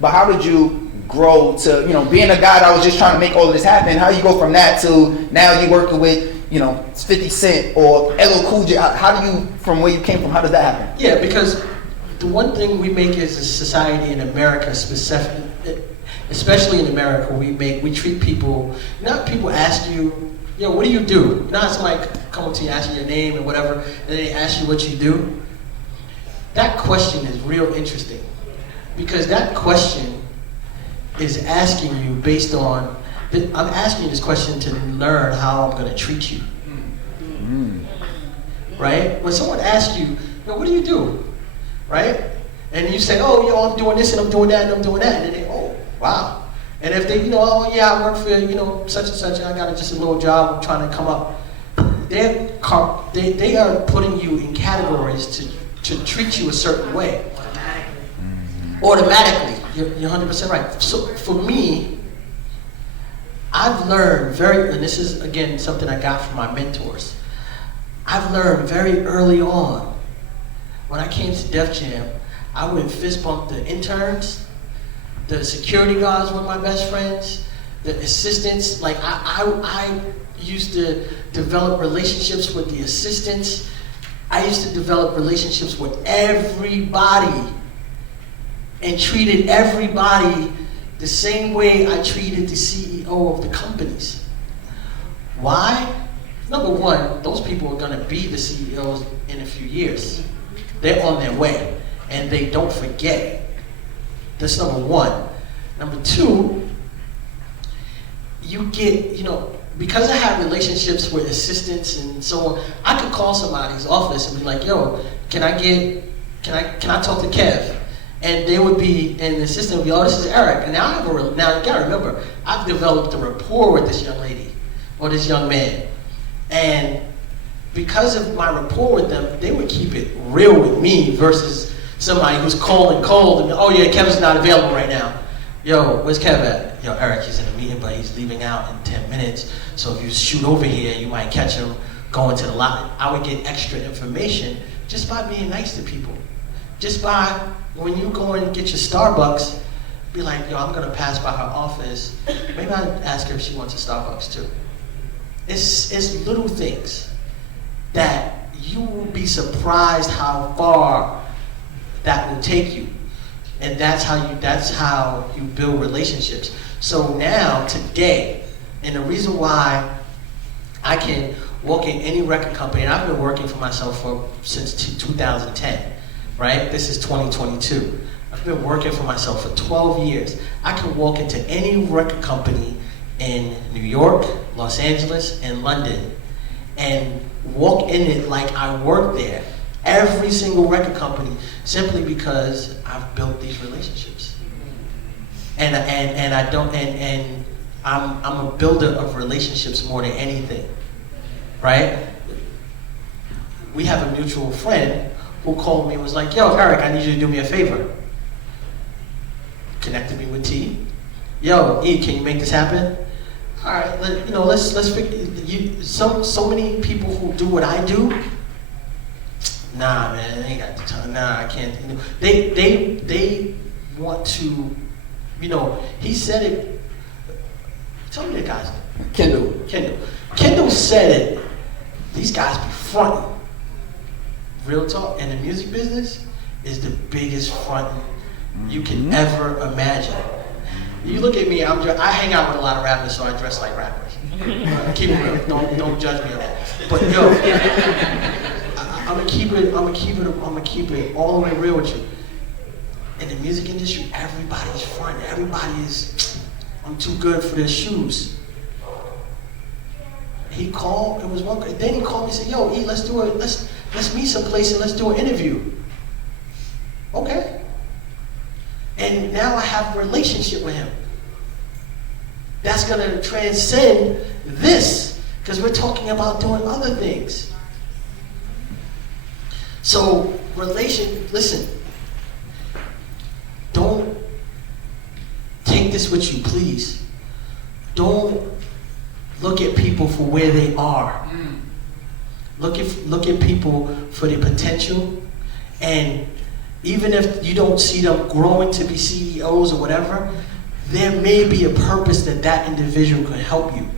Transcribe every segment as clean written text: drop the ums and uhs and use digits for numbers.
But how did you grow to, being a guy that was just trying to make all of this happen? How you go from that to now you working with, 50 Cent or LL Cool J? How do you, from where you came from, how does that happen? Yeah, because the one thing we make as a society in America, especially in America, we treat people, people ask you, what do you do? It's like coming to you, asking your name and whatever, and then they ask you what you do. That question is real interesting, because that question is asking you based on, I'm asking you this question to learn how I'm going to treat you. Right? When someone asks you, what do you do? Right? And you say, I'm doing this and I'm doing that and I'm doing that. And then they, oh, wow. And if they, I work for, such and such, and I got just a little job, I'm trying to come up. They are putting you in categories to treat you a certain way. Automatically. You're 100% right. So for me, I've learned and this is again something I got from my mentors. I've learned very early on, when I came to Def Jam, I would fist bump the interns, the security guards were my best friends, the assistants. Like I used to develop relationships with the assistants. I used to develop relationships with everybody and treated everybody the same way I treated the CEO of the companies. Why? Number one, those people are going to be the CEOs in a few years. They're on their way, and they don't forget. That's number one. Number two, you get, because I have relationships with assistants and so on, I could call somebody's office and be like, can I talk to Kev? And they would be, and the assistant would be, this is Eric. And now you gotta remember, I've developed a rapport with this young lady or this young man. And because of my rapport with them, they would keep it real with me versus somebody who's cold and Kevin's not available right now. Where's Kev at? Eric, he's in a meeting, but he's leaving out in 10 minutes. So if you shoot over here, you might catch him going to the lot. I would get extra information just by being nice to people. Just by, when you go and get your Starbucks, be like, I'm gonna pass by her office. Maybe I'd ask her if she wants a Starbucks too. It's little things that you will be surprised how far that will take you. And that's how you build relationships. So now, today, and the reason why I can work in any record company, and I've been working for myself since 2010, right? This is 2022. I've been working for myself for 12 years. I can walk into any record company in New York, Los Angeles, and London, and walk in it like I work there. Every single record company, simply because I've built these relationships. And I'm a builder of relationships more than anything, right? We have a mutual friend who called me and was like, Eric, I need you to do me a favor. Connected me with T. E, can you make this happen? All right, let's figure. So many people who do what I do. Nah, man, they ain't got the time. Nah, I can't. They want to. He said it. Tell me the guy's name. Kendall said it. These guys be fronting. Real talk. And the music business is the biggest fronting you can ever imagine. You look at me. I hang out with a lot of rappers, so I dress like rappers. Keep it real. Don't judge me on that. But I'm gonna keep it all the way real with you. In the music industry, everybody's fronting. I'm too good for their shoes. He called. It was one. Then he called me and said, E, let's do it. Let's meet someplace and let's do an interview. Okay. And now I have a relationship with him. That's gonna transcend this, because we're talking about doing other things. So, listen, don't take this with you, please. Don't look at people for where they are. Look at people for their potential, and even if you don't see them growing to be CEOs or whatever, there may be a purpose that that individual could help you.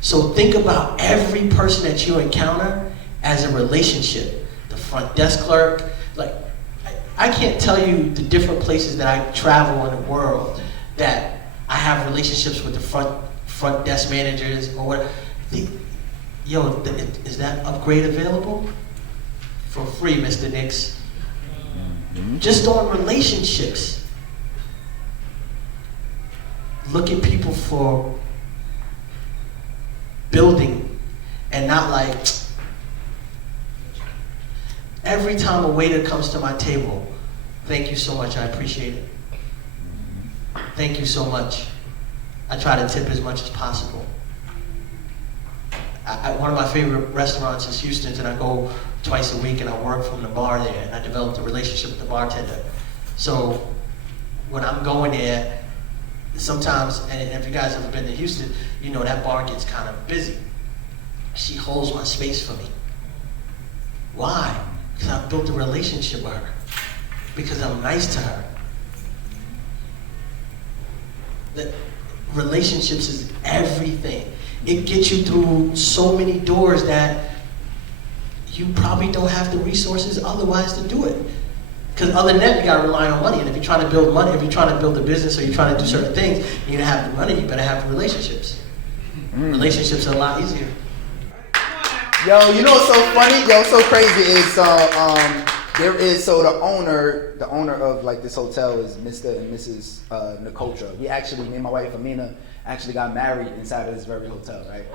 So think about every person that you encounter as a relationship. The front desk clerk, like, I can't tell you the different places that I travel in the world that I have relationships with the front desk managers or whatever. Is that upgrade available? For free, Mr. Nix. Just on relationships. Look at people for building and not like, every time a waiter comes to my table, thank you so much, I appreciate it. Thank you so much. I try to tip as much as possible. One of my favorite restaurants is Houston's, and I go twice a week and I work from the bar there, and I developed a relationship with the bartender. So when I'm going there, sometimes, and if you guys ever been to Houston, you know that bar gets kind of busy. She holds my space for me. Why? Because I've built a relationship with her. Because I'm nice to her. That relationships is everything. It gets you through so many doors that you probably don't have the resources otherwise to do it. Because other than that, you gotta rely on money. And if you're trying to build money, if you're trying to build a business or you're trying to do certain things, you don't have the money, you better have the relationships. Relationships are a lot easier. Yo, you know what's so funny? Yo, what's so crazy is there is, so the owner of like this hotel is Mr. and Mrs. Nicotra. We actually, me and my wife Amina actually got married inside of this very hotel, right?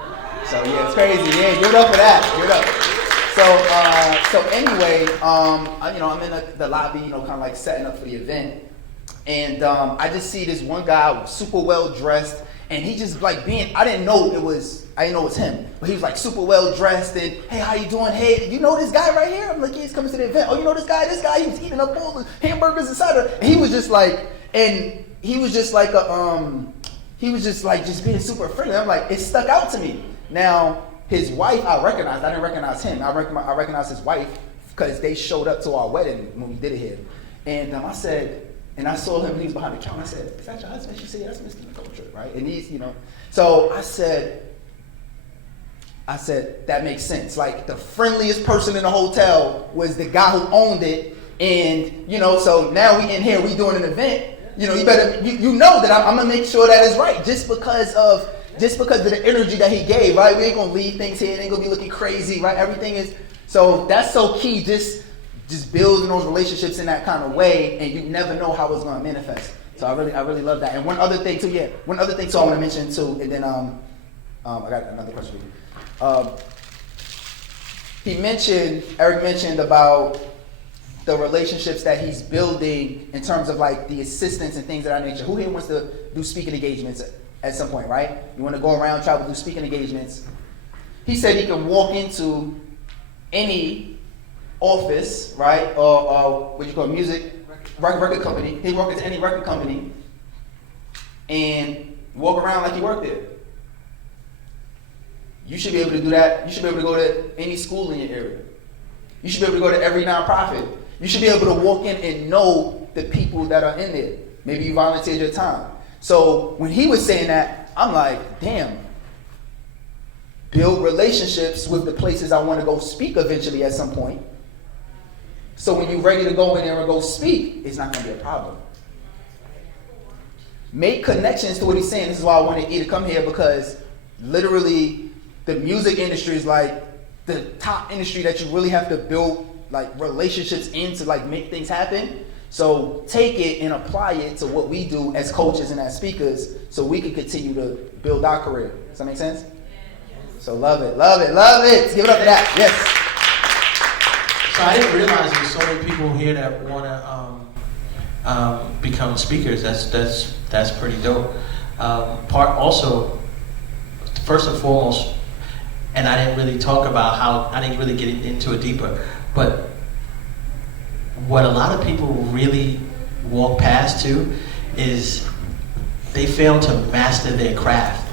So yeah, it's crazy. Yeah, give it up for that. Give it up. So anyway, I'm in the lobby, kind of like setting up for the event, and I just see this one guy super well dressed, and he just like I didn't know it was him, but he was like super well dressed, and hey, how you doing? Hey, you know this guy right here? I'm like, yeah, he's coming to the event. Oh, you know this guy? He was eating up all the hamburgers inside of. And he was just like just being super friendly. I'm like, it stuck out to me. Now, his wife, I didn't recognize him. I recognized his wife because they showed up to our wedding when we did it here. And I said, and I saw him, he was behind the counter. I said, is that your husband? She said, yeah, that's Mr. Nicotra, right? And he's, so I said, that makes sense. Like, the friendliest person in the hotel was the guy who owned it. And, so now we in here, we doing an event. You better, you know that I'm gonna make sure that is right, just because of the energy that he gave, right? We ain't gonna leave things here, it ain't gonna be looking crazy, right? Everything is, so that's so key, just building those relationships in that kind of way, and you never know how it's gonna manifest. So I really love that. And one other thing too I wanna mention too, and then I got another question for you. Eric mentioned about the relationships that he's building in terms of like the assistants and things of that nature. Who here wants to do speaking engagements at some point, right? You want to go around, travel, do speaking engagements. He said he can walk into any office, right? Or what you call music, record company. He walk into any record company and walk around like he worked there. You should be able to do that. You should be able to go to any school in your area. You should be able to go to every nonprofit. You should be able to walk in and know the people that are in there. Maybe you volunteered your time. So when he was saying that, I'm like, damn. Build relationships with the places I want to go speak eventually at some point. So when you're ready to go in there and go speak, it's not going to be a problem. Make connections to what he's saying. This is why I wanted E to come here, because literally the music industry is like the top industry that you really have to build like relationships in to like make things happen. So take it and apply it to what we do as coaches and as speakers, so we can continue to build our career. Does that make sense? So love it. Let's give it up for that. Yes. So I didn't realize there's so many people here that want to become speakers. That's pretty dope. First and foremost, and I didn't really talk about I didn't really get into it deeper, but what a lot of people really walk past too is they fail to master their craft.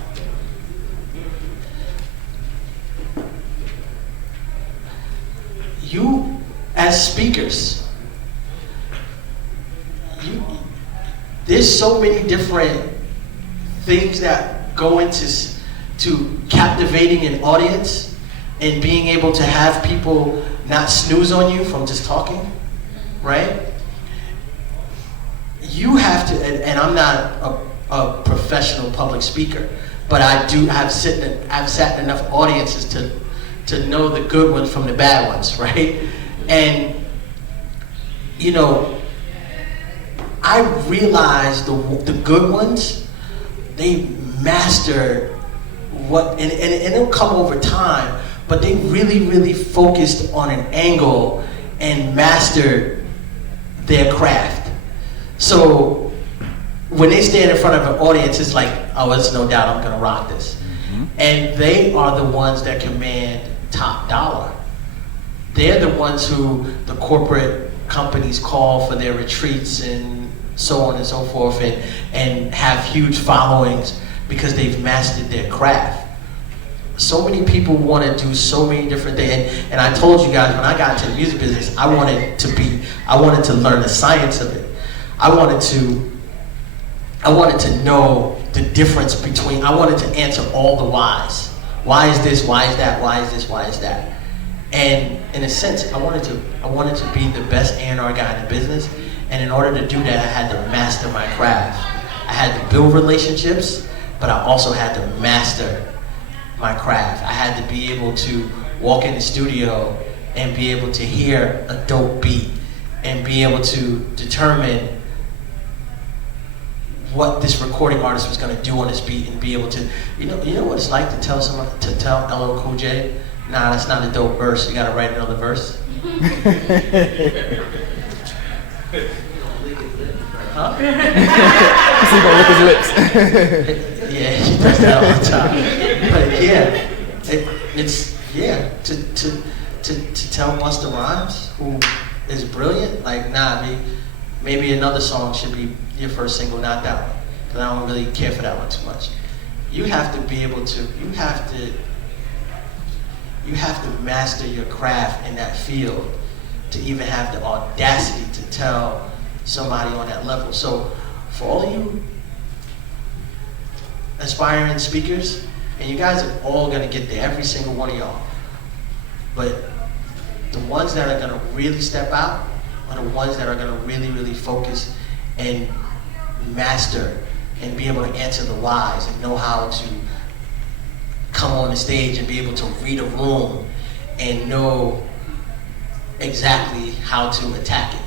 You, as speakers, there's so many different things that go into to captivating an audience and being able to have people not snooze on you from just talking, right? You have to, and I'm not a professional public speaker, but I've sat in enough audiences to know the good ones from the bad ones, right? And you know, I realized the good ones, they mastered what, and it'll come over time, but they really focused on an angle and mastered their craft. So when they stand in front of an audience, it's like, oh, it's no doubt I'm gonna rock this. Mm-hmm. And they are the ones that command top dollar. They're the ones who the corporate companies call for their retreats and so on and so forth, and have huge followings because they've mastered their craft. So many people want to do so many different things, and I told you guys when I got into the music business, I wanted to learn the science of it. I wanted to know the difference between, I wanted to answer all the whys. Why is this? Why is that? Why is this? Why is that? And in a sense, I wanted to be the best A&R guy in the business, and in order to do that, I had to master my craft. I had to build relationships, but I also had to master my craft. I had to be able to walk in the studio and be able to hear a dope beat and be able to determine what this recording artist was going to do on this beat, and be able to, you know what it's like to tell someone, to tell LL Cool J, nah, that's not a dope verse, you got to write another verse. Huh? He's gonna lick his lips. Yeah, he does that all the time. But yeah, to tell Busta Rhymes, who is brilliant, like, nah, maybe another song should be your first single, not that one, because I don't really care for that one too much. You have to be able to, you have to master your craft in that field to even have the audacity to tell somebody on that level. So for all of you aspiring speakers, and you guys are all gonna get there, every single one of y'all, but the ones that are gonna really step out are the ones that are gonna really focus and master and be able to answer the whys and know how to come on the stage and be able to read a room and know exactly how to attack it.